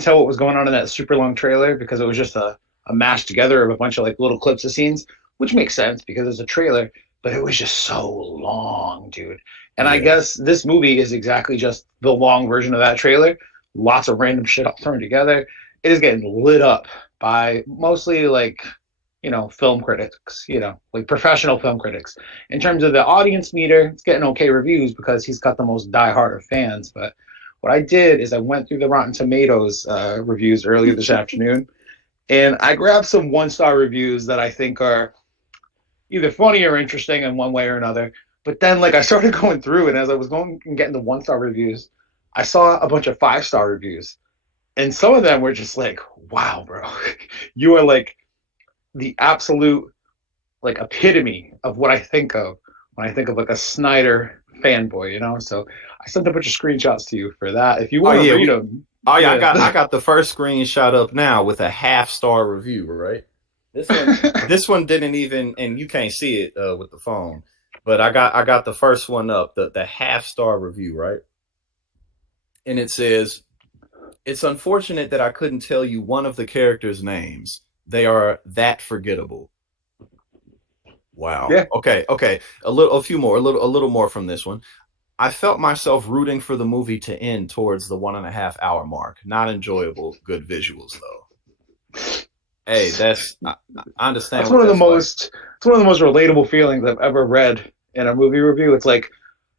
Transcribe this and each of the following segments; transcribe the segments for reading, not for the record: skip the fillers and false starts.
tell what was going on in that super long trailer because it was just a mash together of a bunch of like little clips of scenes, which makes sense because it's a trailer, but it was just so long, dude. And I Yeah. guess this movie is exactly just the long version of that trailer. Lots of random shit all thrown together. It is getting lit up by mostly like, film critics, like professional film critics. In terms of the audience meter, it's getting okay reviews because he's got the most diehard of fans. But what I did is I went through the Rotten Tomatoes reviews earlier this afternoon, and I grabbed some one-star reviews that I think are either funny or interesting in one way or another. But then, like, I started going through, and as I was going and getting the one-star reviews, I saw a bunch of five-star reviews, and some of them were just like, "Wow, bro, you are like the absolute like epitome of what I think of when I think of like a Snyder fanboy." So I sent a bunch of screenshots to you for that. If you Oh want to yeah, read we. them, Oh yeah, yeah. I got the first screenshot up now with a half-star review. Right. This one didn't even, and you can't see it with the phone, but I got the first one up, the half-star review, right? And it says, "It's unfortunate that I couldn't tell you one of the characters' names. They are that forgettable." Wow. Yeah. Okay. A little more from this one. "I felt myself rooting for the movie to end towards the 1.5 hour mark. Not enjoyable. Good visuals though." Hey, I understand That's what one of the that's like. most it's one of the most relatable feelings I've ever read in a movie review. It's like,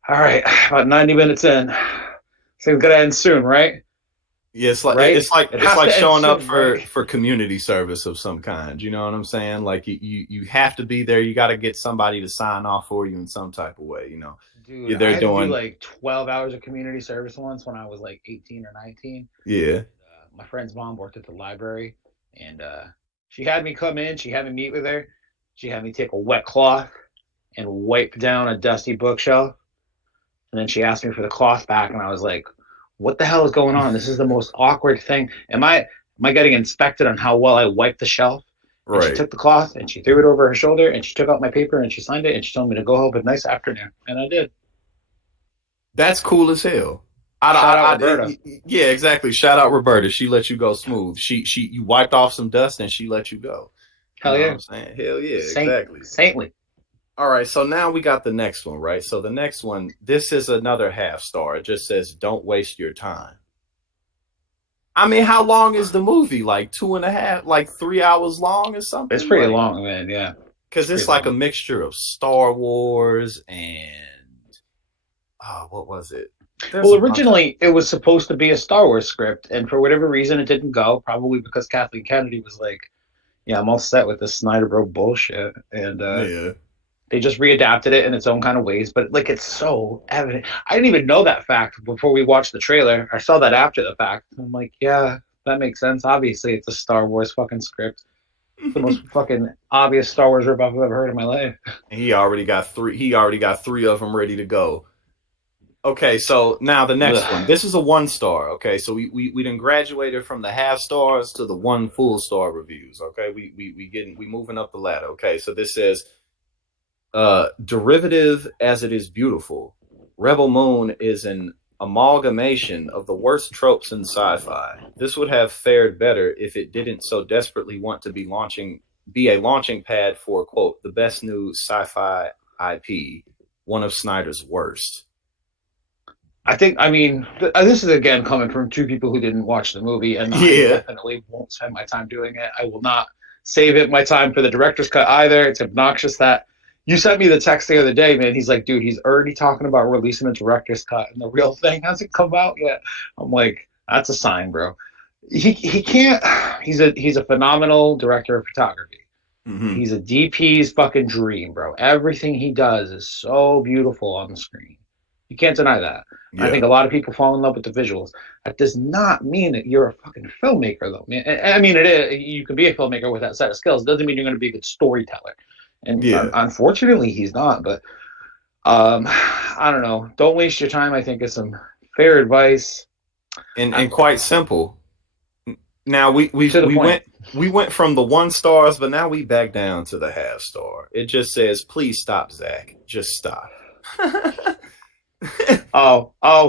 all right, about 90 minutes in, this thing's gonna end soon, right? Yeah, it's like Right? it's like It it's has like to end showing up soon, for right? community service of some kind. You know what I'm saying? Like you have to be there. You got to get somebody to sign off for you in some type of way. Dude, Yeah, I they're had to do doing. like 12 hours of community service once when I was like 18 or 19. Yeah. My friend's mom worked at the library, and she had me come in. She had me meet with her. She had me take a wet cloth and wipe down a dusty bookshelf. And then she asked me for the cloth back, and I was like, "What the hell is going on? This is the most awkward thing. Am I getting inspected on how well I wiped the shelf?" And she Right. took the cloth and she threw it over her shoulder and she took out my paper and she signed it and she told me to go home with a nice afternoon, and I did. That's cool as hell. Shout out Roberta. Yeah, exactly. Shout out Roberta. She let you go smooth. You wiped off some dust and she let you go. You Hell know what yeah, I'm saying? Hell yeah, saint exactly. saintly. All right, so now we got the next one, right? So the next one, this is another half star. It just says, "Don't waste your time." I mean, how long is the movie? Like two and a half, like 3 hours long or It's something? pretty Like, long, man. Yeah, because it's it's pretty like a long. mixture of Star Wars and what was it? There's Well, a bunch of. originally it was supposed to be a Star Wars script, and for whatever reason, it didn't go. Probably because Kathleen Kennedy was like, "Yeah, I'm all set with this Snyder Bro bullshit," and Yeah. they just readapted it in its own kind of ways. But like, it's so evident. I didn't even know that fact before we watched the trailer. I saw that after the fact. I'm like, yeah, that makes sense. Obviously, it's a Star Wars fucking script. The most fucking obvious Star Wars ripoff I've ever heard in my life. He already got three. He already got three of them ready to go. Okay, so now the next one. Ugh. This is a 1 star. Okay, so we then graduated from the half stars to the 1 full star reviews. Okay, we moving up the ladder. Okay, so this says, "Derivative as it is beautiful, Rebel Moon is an amalgamation of the worst tropes in sci-fi. This would have fared better if it didn't so desperately want to be a launching pad for, quote, the best new sci-fi IP, one of Snyder's worst." I mean, this is again coming from two people who didn't watch the movie, and I Yeah. definitely won't spend my time doing it. I will not save it my time for the director's cut either. It's obnoxious that you sent me the text the other day, man. He's like, dude, he's already talking about releasing a director's cut, and the real thing hasn't come out yet. I'm like, that's a sign, bro. He can't. He's a phenomenal director of photography. Hmm. He's a DP's fucking dream, bro. Everything he does is so beautiful on the screen. You can't deny that. I Yeah. think a lot of people fall in love with the visuals. That does not mean that you're a fucking filmmaker, though. Man. I mean, it is. You can be a filmmaker with that set of skills. It doesn't mean you're going to be a good storyteller. And Yeah. unfortunately, he's not. But I don't know. Don't waste your time, I think, is some fair advice. And I'm, quite simple. Now to the we point. went from the 1 stars, but now we back down to the half star. It just says, "Please stop, Zach. Just stop."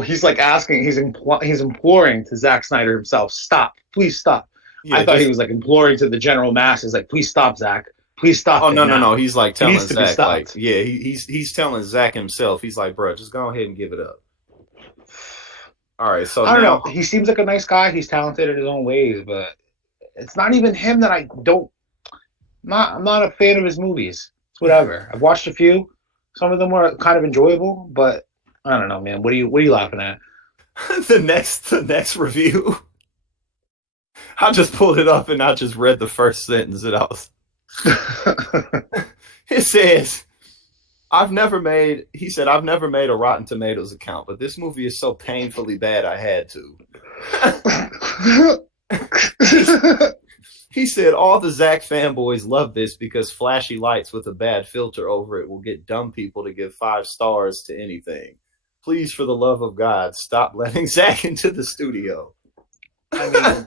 He's like asking, he's imploring to Zack Snyder himself, stop, please stop. I Yeah, thought he just was like imploring to the general masses, like, please stop, Zack, please stop oh him no no no. now. He's like He needs telling to be Zach, like, stopped. yeah, he's telling Zach himself. He's like, bro, just go ahead and give it up. All right, so I don't now know. He seems like a nice guy. He's talented in his own ways, but it's not even him that I don't. I'm not a fan of his movies. It's whatever. I've watched a few. Some of them were kind of enjoyable, but I don't know, man. What are you laughing at? the next review, I just pulled it up and I just read the first sentence and I was it says I've never made a Rotten Tomatoes account, but this movie is so painfully bad I had to. he, he said all the Zack fanboys love this because flashy lights with a bad filter over it will get dumb people to give 5 stars to anything. Please, for the love of God, stop letting Zack into the studio. I mean,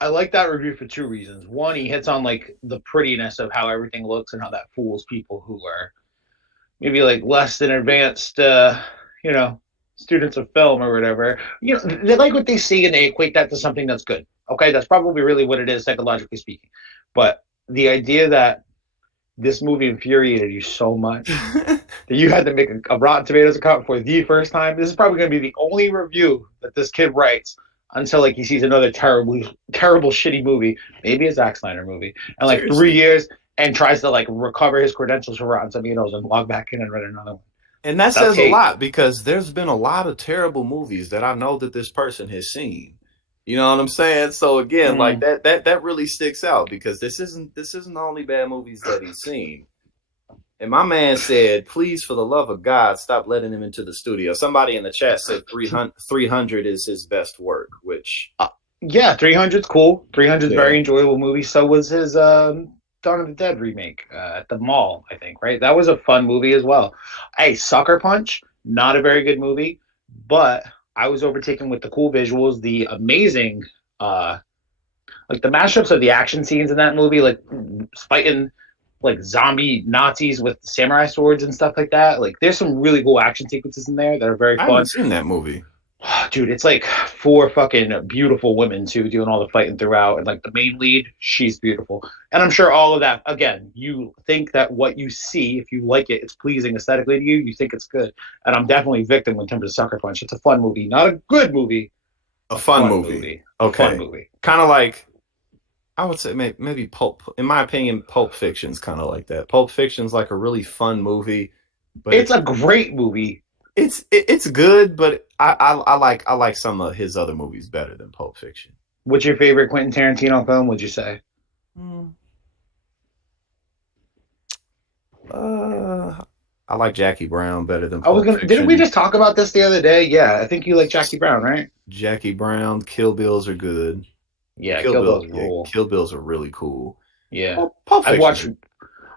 I like that review for two reasons. One, he hits on like the prettiness of how everything looks and how that fools people who are maybe like less than advanced, you know, students of film or whatever. You know, they like what they see and they equate that to something that's good. Okay, that's probably really what it is, psychologically speaking. But the idea that this movie infuriated you so much that you had to make a Rotten Tomatoes account for the first time. This is probably going to be the only review that this kid writes until like he sees another terrible, shitty movie, maybe a Zack Snyder movie, and like three Seriously. years and tries to like recover his credentials for Rotten Tomatoes and log back in and write another one. And that That's says a hate. lot because there's been a lot of terrible movies that I know that this person has seen. You know what I'm saying? So again, like Mm. that really sticks out because this isn't the only bad movies that he's seen. And my man said, please, for the love of God, stop letting him into the studio. Somebody in the chat said 300 is his best work, which, Yeah, 300's cool. 300's yeah. very enjoyable movie. So was his Dawn of the Dead remake at the mall, I think, right? That was a fun movie as well. Hey, Sucker Punch, not a very good movie, but I was overtaken with the cool visuals, the amazing, uh, like the mashups of the action scenes in that movie, like fighting like zombie Nazis with samurai swords and stuff like that. Like, there's some really cool action sequences in there that are very I fun. haven't seen that movie. Dude, it's like four fucking beautiful women too doing all the fighting throughout, and like the main lead, she's beautiful. And I'm sure all of that, again, you think that what you see, if you like it, it's pleasing aesthetically to you, you think it's good. And I'm definitely a victim in terms of Sucker Punch. It's a fun movie, not a good movie, A a fun fun movie. movie, a fun Okay. movie. Kind of like, I would say maybe Pulp. In my opinion, Pulp Fiction's kind of like that. Pulp Fiction's like a really fun movie, but It's a great movie. it's good, but I like some of his other movies better than Pulp Fiction. What's your favorite Quentin Tarantino film, would you say? Hmm. Uh, I like Jackie Brown better than I was Pulp gonna. Didn't we Fiction. just talk about this the other day? Yeah, I think you like Jackie Brown, right? Jackie Brown, Kill Bills are good. Yeah, Kill Kill Bill, Bill's yeah, cool. Kill Bills are really cool. Yeah, Pulp I've Fiction's watched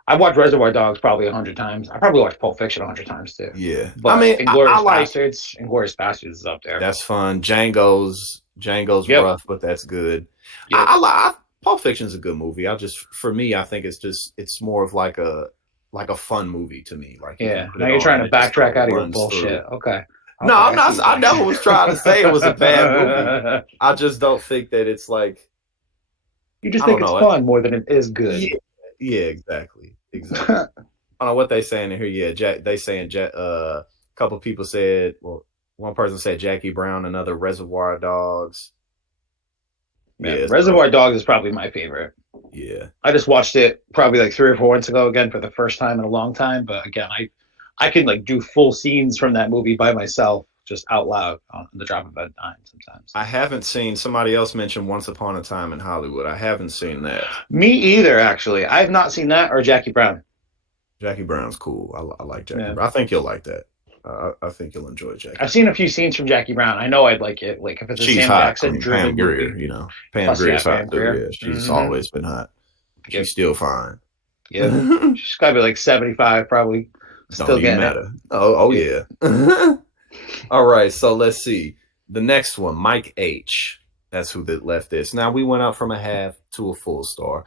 I've watched Reservoir Dogs probably 100 times. I probably watched Pulp Fiction 100 times too. yeah. I But mean, I like Inglorious Bastards is up there. that's fun. Django's Yep, rough, but that's good. yep, Pulp Fiction's a good movie. For me, I think it's more of like a fun movie to me. Like you can yeah. put Now it you're on trying and to it just kind backtrack of out of your runs bullshit. through. Okay, No, okay, I'm I see not. what I you're never was trying to say it was a bad movie. saying. I just don't think that it's like You just I think don't it's know. fun more than it is good. Yeah, yeah, exactly. I don't know what they saying in here. Yeah, they saying a couple people said. Well, one person said Jackie Brown, another Reservoir Dogs. Man, Yeah, so Reservoir Dogs is probably my favorite. yeah, I just watched it probably like 3 or 4 months ago again for the first time in a long time. But again, I can like do full scenes from that movie by myself, just out loud on the drop of a dime sometimes. I haven't seen. Somebody else mentioned Once Upon a Time in Hollywood. I haven't seen that. Me either, actually. I have not seen that or Jackie Brown. Jackie Brown's cool. I like Jackie Yeah. Brown. I think you'll like that. I think you'll enjoy Jackie. I've seen a few scenes from Jackie Brown. I know I'd like it. Like if it's a She's Sam hot. I Jackson mean, Pam driven Grier, movie. Pam Plus, yeah, Grier's hot Pam too. Grier. Yeah, she's Mm-hmm. always been hot. Yep. She's still fine. Yep. She's got to be like 75, probably. Don't Still even getting it. matter. Oh Yep. yeah. All right, so let's see. The next one, Mike H. That's who that left this. Now we went up from a half to a full star.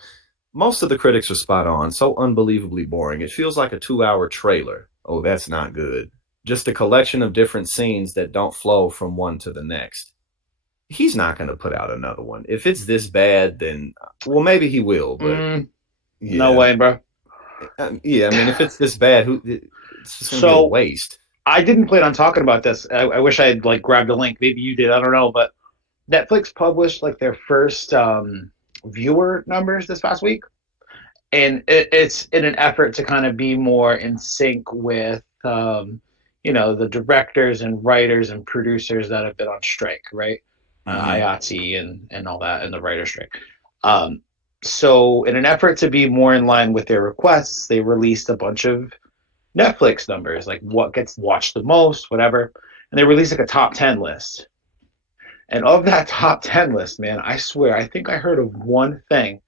Most of the critics are spot on. So unbelievably boring. It feels like a 2-hour trailer. Oh, that's not good. just a collection of different scenes that don't flow from one to the next. He's not going to put out another one. If it's this bad, then well, maybe he will. But No yeah, way, bro. yeah. I mean, if it's this bad, it's just going to be a So waste. I didn't plan on talking about this. I wish I had like grabbed a link. Maybe you did. I don't know. But Netflix published like their first viewer numbers this past week, and it's in an effort to kind of be more in sync with the directors and writers and producers that have been on strike, right? Mm-hmm. IATSE and all that, and the writer strike. Um, so, in an effort to be more in line with their requests, they released a bunch of Netflix numbers, like what gets watched the most, whatever. And they released like a top 10 list. And of that top 10 list, man, I swear, I think I heard of one thing,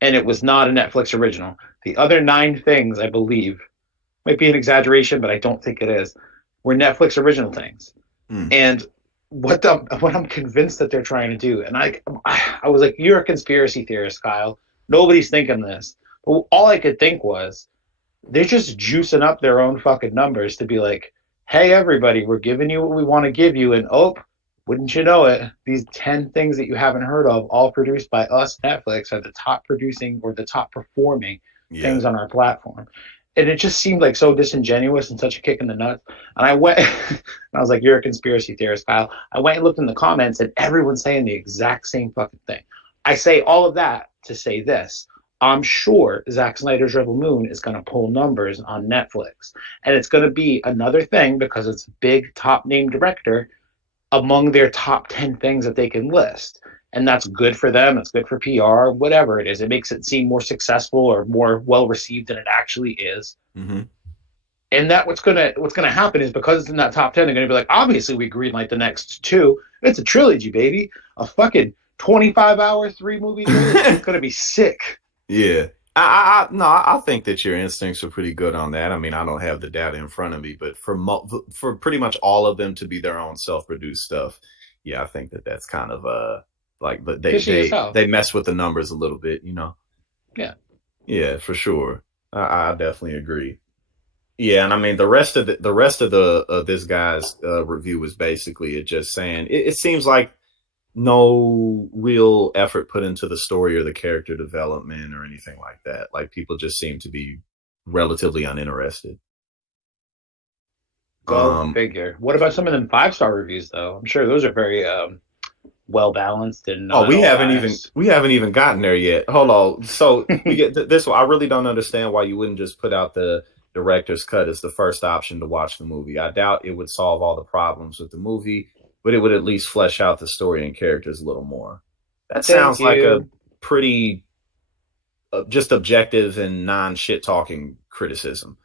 and it was not a Netflix original. The other nine things, I believe, might be an exaggeration, but I don't think it is, were Netflix original things. Mm. And what I'm convinced that they're trying to do, and I was like, you're a conspiracy theorist, Kyle. Nobody's thinking this. But all I could think was, they're just juicing up their own fucking numbers to be like, hey, everybody, we're giving you what we want to give you. And oh, wouldn't you know it, these 10 things that you haven't heard of, all produced by us, Netflix, are the top producing or the top performing Yeah. things on our platform. And it just seemed like so disingenuous and such a kick in the nuts. And I went, and I was like, you're a conspiracy theorist, Kyle. I went and looked in the comments, and everyone's saying the exact same fucking thing. I say all of that to say this. I'm sure Zack Snyder's Rebel Moon is going to pull numbers on Netflix. And it's going to be another thing because it's a big top name director among their top 10 things that they can list. And that's good for them. It's good for PR, whatever it is. It makes it seem more successful or more well received than it actually is. Mm-hmm. And that what's gonna happen is because it's in that top 10, they're gonna be like, obviously we greenlight the next two. It's a trilogy, baby. A fucking 25-hour 3-movie trilogy. It's gonna be sick. Yeah. I think that your instincts are pretty good on that. I mean, I don't have the data in front of me, but for pretty much all of them to be their own self-produced stuff, yeah, I think that that's kind of like, but they mess with the numbers a little bit, you know. Yeah. Yeah, for sure. I definitely agree. Yeah, and I mean the rest of this guy's review was basically it just saying it seems like no real effort put into the story or the character development or anything like that. Like people just seem to be relatively uninterested. Go figure. What about some of them 5-star reviews though? I'm sure those are very well balanced and Oh, not we all haven't biased. even gotten there yet. Hold on. So we get this one. I really don't understand why you wouldn't just put out the director's cut as the first option to watch the movie. I doubt it would solve all the problems with the movie, but it would at least flesh out the story and characters a little more. That Thank sounds like a you. pretty just objective and non shit talking criticism.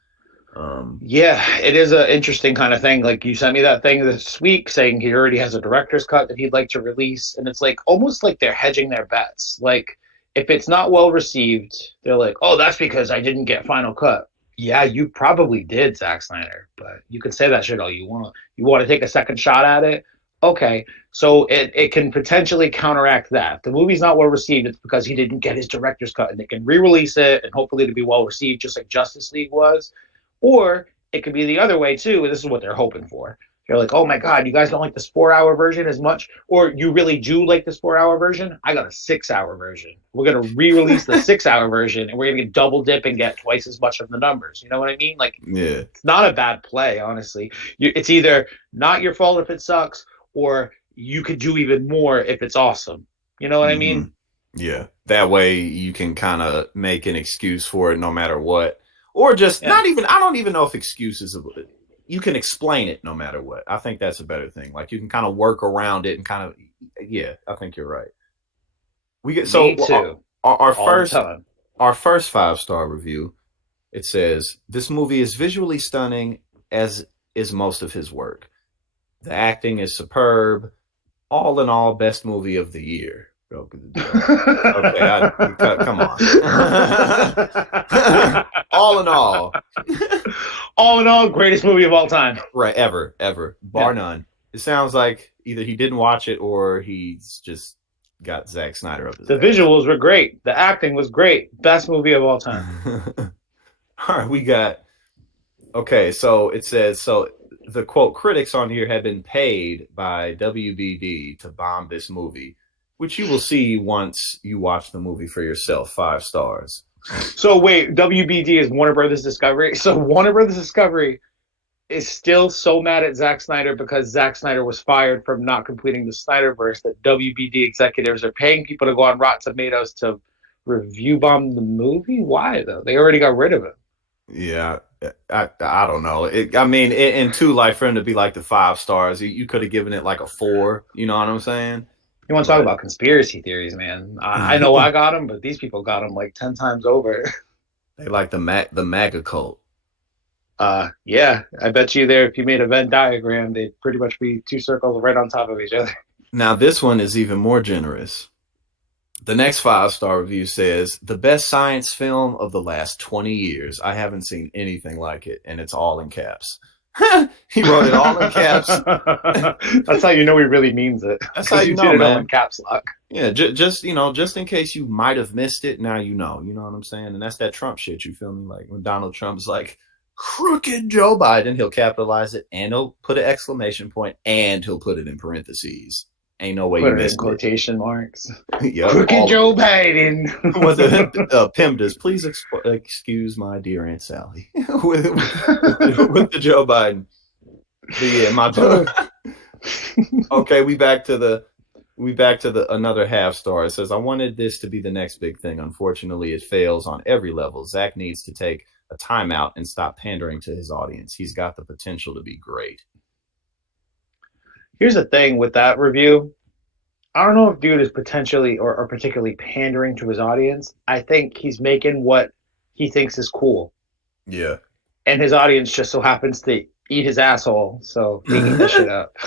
Yeah, it is an interesting kind of thing. Like you sent me that thing this week saying he already has a director's cut that he'd like to release, and it's like almost like they're hedging their bets. Like if it's not well received, they're like, "Oh, that's because I didn't get final cut." Yeah, you probably did, Zack Snyder, but you can say that shit all you want. You want to take a second shot at it? Okay, so it can potentially counteract that. The movie's not well received, it's because he didn't get his director's cut, and they can re-release it, and hopefully it'll be well received, just like Justice League was. Or it could be the other way too, and this is what they're hoping for. They're like, oh my God, you guys don't like this 4 hour version as much, or you really do like this 4 hour version? I got a 6 hour version. We're gonna re-release the 6 hour version, and we're gonna get double dip and get twice as much of the numbers. You know what I mean? Like, yeah. it's not a bad play, honestly. It's either not your fault if it sucks, or you could do even more if it's awesome. You know what I Mm-hmm. mean? Yeah. That way you can kind of make an excuse for it no matter what. Or just Yeah. not even, I don't even know if excuses, you can explain it no matter what. I think that's a better thing. Like you can kind of work around it and kind of, yeah, I think you're right. We get, so Me too. our All the first, time. our first 5-star review, it says, this movie is visually stunning as is most of his work. The acting is superb. All in all, best movie of the year. Okay, come on. All in all, All in all, greatest movie of all time. right? Ever, bar none. It sounds like either he didn't watch it or he's just got Zack Snyder up his The ass. visuals were great. The acting was great. Best movie of all time. All right, we got. Okay, so it says so. the quote critics on here have been paid by WBD to bomb this movie, which you will see once you watch the movie for yourself. 5 stars. So wait, WBD is Warner Brothers Discovery. So Warner Brothers Discovery is still so mad at Zack Snyder because Zack Snyder was fired from not completing the Snyderverse that WBD executives are paying people to go on Rotten Tomatoes to review bomb the movie. Why though? They already got rid of it. Yeah, I don't know. I mean, in two, like for him to be like the 5 stars, you could have given it like a 4. You know what I'm saying? You want to talk But about conspiracy theories, man? I know I got them, but these people got them like 10 times over. they like the MAGA cult. Yeah, I bet you there, if you made a Venn diagram, they'd pretty much be two circles right on top of each other. Now this one is even more generous. The next 5 star review says the best science film of the last 20 years. I haven't seen anything like it, and it's all in caps. He wrote it all in caps. That's how you know he really means it. That's how you know, did it all man. in caps lock. Yeah, just just in case you might have missed it, now you know. You know what I'm saying? And that's that Trump shit. You feel me? Like when Donald Trump's like crooked Joe Biden, he'll capitalize it and he'll put an exclamation point and he'll put it in parentheses. Ain't no way Put you it in missed quotation marks. it. Yep, Crooked Joe Biden. Pim does please excuse my dear Aunt Sally with the Joe Biden. But yeah, my okay, we back to the another 1/2 star. It says I wanted this to be the next big thing. Unfortunately, it fails on every level. Zack needs to take a timeout and stop pandering to his audience. He's got the potential to be great. Here's the thing with that review. I don't know if dude is potentially or particularly pandering to his audience. I think he's making what he thinks is cool. Yeah. And his audience just so happens to eat his asshole. So he eat that shit up.